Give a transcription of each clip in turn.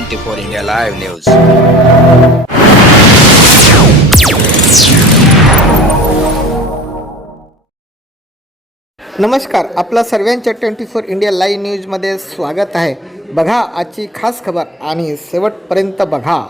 24 India Live News. नमस्कार, आपला सर्वांच्या 24 इंडिया लाईव्ह न्यूजमध्ये स्वागत आहे. बघा आजची खास खबर आणि शेवटपर्यंत बघा.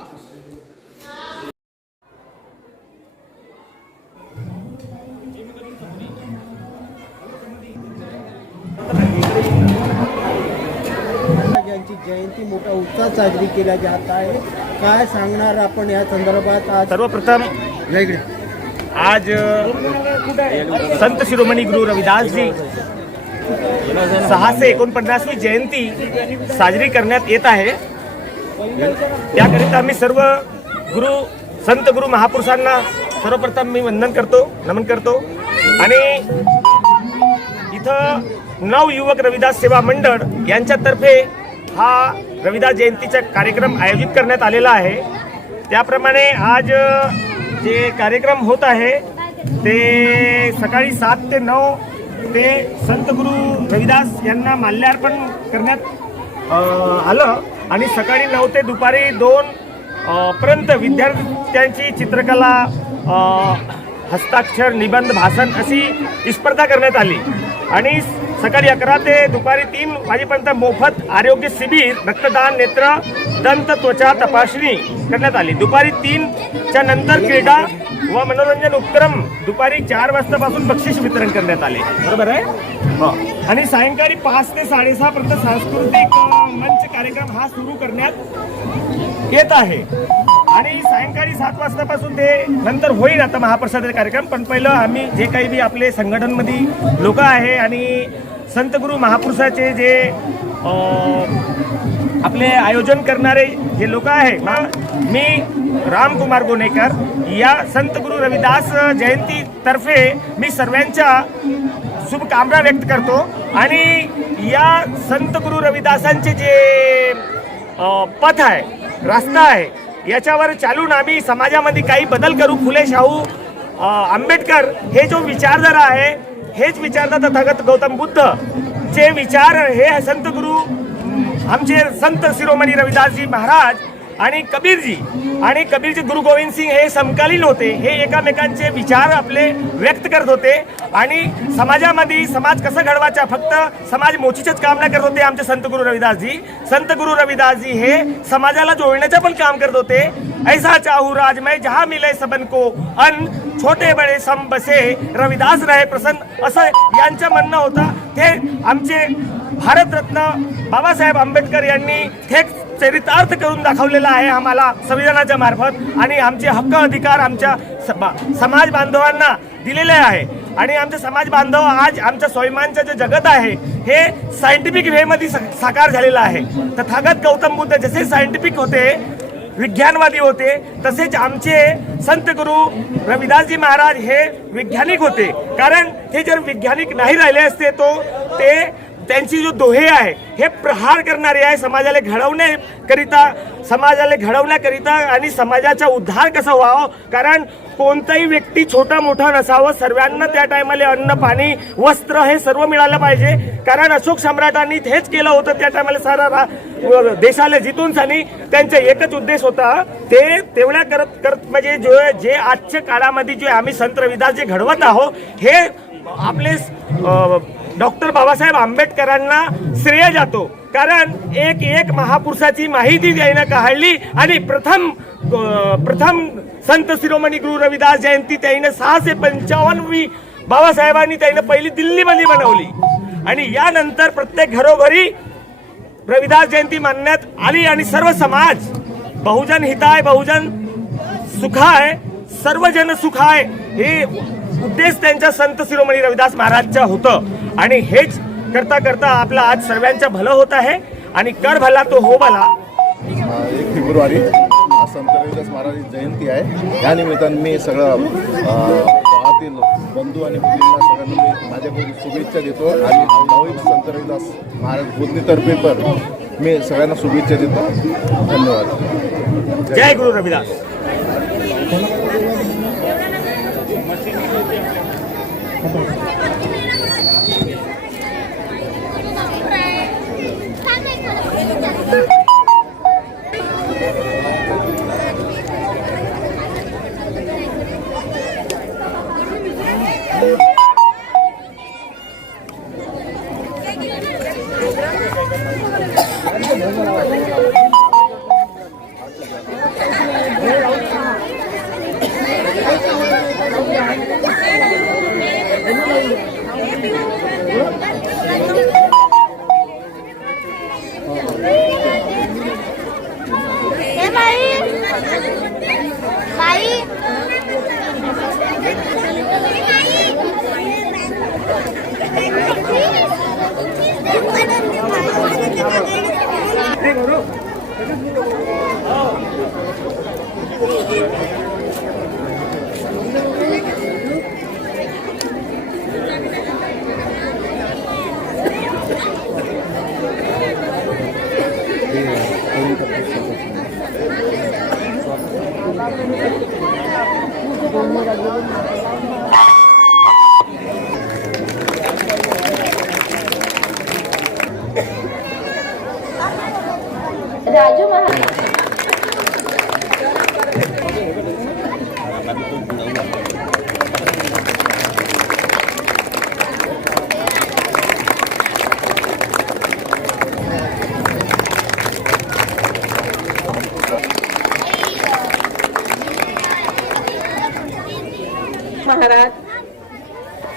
यांची जयंती मोठा उत्साह साजरी केला जात आहे. काय सांगणार आपण या संदर्भात? आज सर्वप्रथम आज संत शिरोमणी गुरु रविदासजी 649वी जयंती साजरी करण्यात येत आहे. त्याकरिता आम्ही सर्व संत गुरु महापुरुषांना सर्वप्रथम मी वंदन करतो, नमन करतो. आणि इथं नवयुवक रविदास सेवा मंडळ यांच्यातर्फे हा रविदास जयंतीचा कार्यक्रम आयोजित करण्यात आलेला आहे. त्याप्रमाणे आज जे कार्यक्रम होत आहे ते सकाळी 7 ते 9 ते संत गुरु रविदास यांना माल्यार्पण करण्यात आलं आणि सकाळी 9 ते दुपारी 2 पर्यंत विद्यार्थ्यांची चित्रकला, हस्ताक्षर, निबंध, भाषण अशी स्पर्धा करण्यात आली. आणि सकाळी 11 ते दुपारी 3 वाजेपर्यंत मोफत आरोग्य शिबिर, रक्तदान, नेत्र, दंत, त्वचा तपासणी करण्यात आली. दुपारी 3च्या नंतर क्रीडा व मनोरंजन उपक्रम दुपारी 4 वाजतापासून बक्षीस वितरण करण्यात आले. बरोबर आहे. आणि सायंकाळी 5 ते 6:30 पर्यंत सांस्कृतिक मंच कार्यक्रम हा सुरू करण्यात येत आहे. आणि सायंकाळी 7 वाजतापासून ते नंतर होईल आता महाप्रसादाचा कार्यक्रम. पण पहिलं आम्ही जे काही बी आपले संघटनमध्ये लोक आहे आणि संत गुरु महापुरुषाचे जे आपले आयोजन करणारे जे लोक आहे, मी रामकुमार गोनेकर या संत गुरु रविदास जयंती तर्फे मी सर्वांच्या शुभकामना व्यक्त करतो. आणि या संत गुरु रविदासांचे जे पथ आहे, रस्ता आहे, याच्यावर चालून आम्ही समाजामध्ये काही बदल करू. फुले शाहू आंबेडकर हे जो विचारधारा आहे, हेच विचारधारा तथागत गौतम बुद्ध चे विचार हे संत गुरु आमचे संत शिरोमणी रविदासजी महाराज आणि कबीरजी गुरु गोविंद सिंग हे समकालीन होते. हे एकामेकांचे विचार आपले व्यक्त करत होते आणि समाजामध्ये समाज कसं घडवायचा फक्त समाज मोचीचंच काम नाही करत होते आमचे संत गुरु रविदासजी हे समाजाला जोडण्याचं पण काम करत होते. ऐसा चाहू राज मैं जहाँ मिले सबन को अन छोटे बडे सम बसे रविदास रहे प्रसन्न, असं यांचं म्हणणं होतं. ते आमचे भारतरत्न बाबासाहेब आंबेडकर यांनी थेट चरितार्थ करून दाखवलेला आहे आम्हाला संविधानाच्या मार्फत. आणि आमचे हक्क अधिकार आमच्या समाज बांधवांना दिलेले आहे. आणि आमचे समाज बांधव आज आमच्या स्वाभिमानचं जे जगत आहे हे सायंटिफिक वेमध्ये साकार झालेलं आहे. तथागत गौतम बुद्ध जसे सायंटिफिक होते, विज्ञानवादी होते, तसेच आमचे संत गुरु रविदासजी महाराज हे वैज्ञानिक होते. कारण ते जर वैज्ञानिक नाही राहिले असते तो ते त्यांची जो दोहे आहे हे प्रहार करणारे आहे समाजाला घडवण्याकरिता आणि समाजाचा उद्धार कसा व्हावं. कारण कोणताही व्यक्ती छोटा मोठा नसावं, सर्वांना त्या टायमाला अन्न, पाणी, वस्त्र हे सर्व मिळालं पाहिजे. कारण अशोक सम्राटांनी हेच केलं होतं त्या टायमाला. सारा देशाला जितूनसाठी त्यांचा एकच उद्देश होता. ते तेवढ्या करत म्हणजे जे आजच्या काळामध्ये जे आम्ही संत रविदास जे घडवत आहोत हे आपले डॉक्टर बाबासाहेब आंबेडकरांना श्रेय जातो. कारण एक महापुरुषाची माहिती द्यायला काढली आणि प्रथम संत शिरोमणी गुरु रविदास जयंती त्याने 655वी बाबासाहेबांनी त्याने पहिली दिल्लीमध्ये बनवली. आणि यानंतर प्रत्येक घरोघरी रविदास जयंती मानण्यात आली. आणि सर्व समाज बहुजन हिताय, बहुजन सुखाय, सर्वजन सुखाय हे उद्देश त्यांच्या संत शिरोमणी रविदास महाराजचा होतं. आणि हेच करता आपला आज सर्वांचं भलं होत आहे. आणि कर भला तो हो भला. 1 फेब्रुवारी संत रविदास महाराज जयंती आहे. या निमित्ताने मी सगळं गावातील बंधू आणि मुलींना सगळ्यांना मी माझ्याकडून शुभेच्छा देतो. आणि नवीन संत रविदास महाराज बुद्धीतर्फे पण मी सगळ्यांना शुभेच्छा देतो. धन्यवाद. जय गुरु रविदास.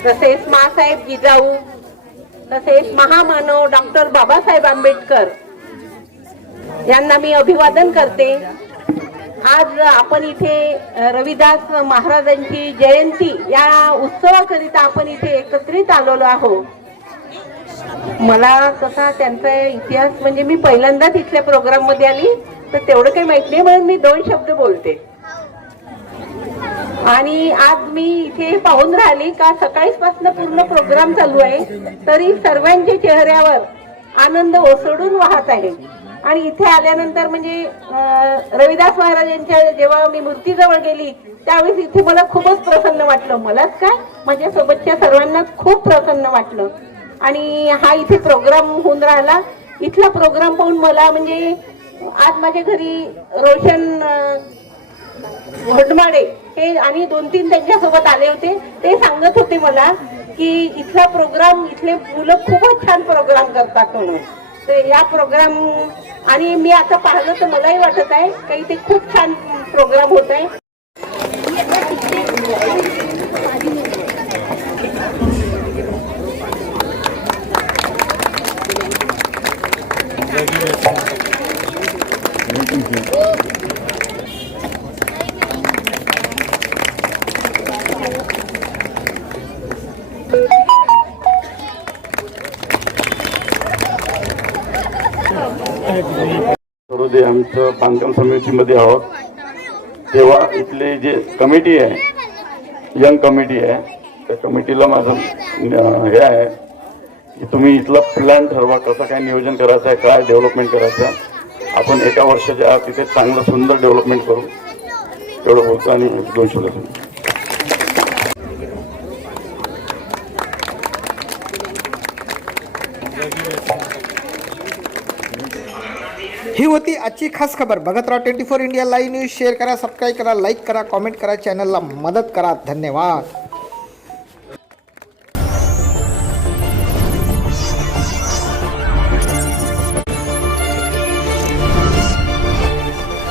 तसेच माँसाहेब जिजाऊ, तसेच महामानव डॉक्टर बाबासाहेब आंबेडकर यांना मी अभिवादन करते. आज आपण इथे रविदास महाराजांची जयंती या उत्सवाकरिता आपण इथे एकत्रित आलेलो आहोत. मला तसा त्यांचा इतिहास म्हणजे मी पहिल्यांदाच इथल्या प्रोग्राम मध्ये आली, तर तेवढं काही माहित नाही, म्हणून मी 2 शब्द बोलते. आणि आज मी इथे पाहून राहिली का सकाळीच पासून पूर्ण प्रोग्राम चालू आहे, तरी सर्वांच्या चेहऱ्यावर आनंद ओसडून वाहत आहे. आणि इथे आल्यानंतर म्हणजे रविदास महाराजांच्या जेव्हा मी मूर्तीजवळ गेली त्यावेळेस इथे मला खूपच प्रसन्न वाटलं. मलाच काय, माझ्यासोबतच्या सर्वांनाच खूप प्रसन्न वाटलं. आणि हा इथे प्रोग्राम होऊन राहिला, इथला प्रोग्राम पाहून मला म्हणजे आज माझ्या घरी रोशन घोडमाडे हे आणि 2-3 त्यांच्यासोबत आले होते. ते सांगत होते मला की इथला प्रोग्राम, इथले मुलं खूपच छान प्रोग्राम करतात म्हणून. तर या प्रोग्राम आणि मी आता पाहिलं तर मलाही वाटत आहे की इथे खूप छान प्रोग्राम होत आहे. सर्वदे आमचं बांधकाम समितीमध्ये आहोत, तेव्हा इथले जे कमिटी आहे, यंग कमिटी आहे, त्या कमिटीला माझं हे आहे की तुम्ही इथला प्लॅन ठरवा, कसं काय नियोजन करायचं आहे, काय डेव्हलपमेंट करायचं आहे. आपण एका वर्षाच्या आत तिथे चांगलं सुंदर डेव्हलपमेंट करू, एवढं बोलतो आणि 2 शब्द. ही होती आजची खास खबर. बघत राहा 24 इंडिया लाईव्ह न्यूज. शेअर करा, सबस्क्राईब करा, लाईक करा, कॉमेंट करा, चॅनलला मदत करा. धन्यवाद.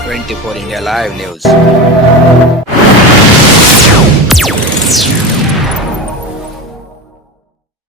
24 India Live News.